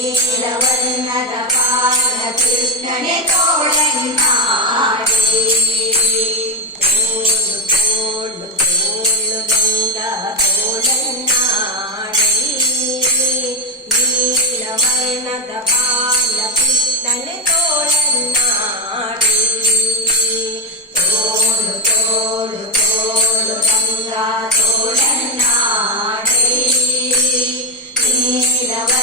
ನೀಲವನ್ನದ ಪಾಲ ಕೃಷ್ಣನೆ ತೋಳನ್ನಾಡಿ ತೋಳು ತೋಳು ತೋಳು ಗಂಗ ತೋಳನ್ನಾಡಿ ನೀಲವರ್ಣದ ಪಾಲ ಕೃಷ್ಣನೆ ತೋಳನ್ನಾಡಿ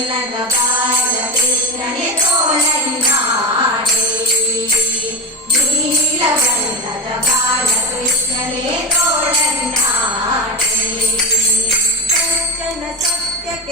bailando pa.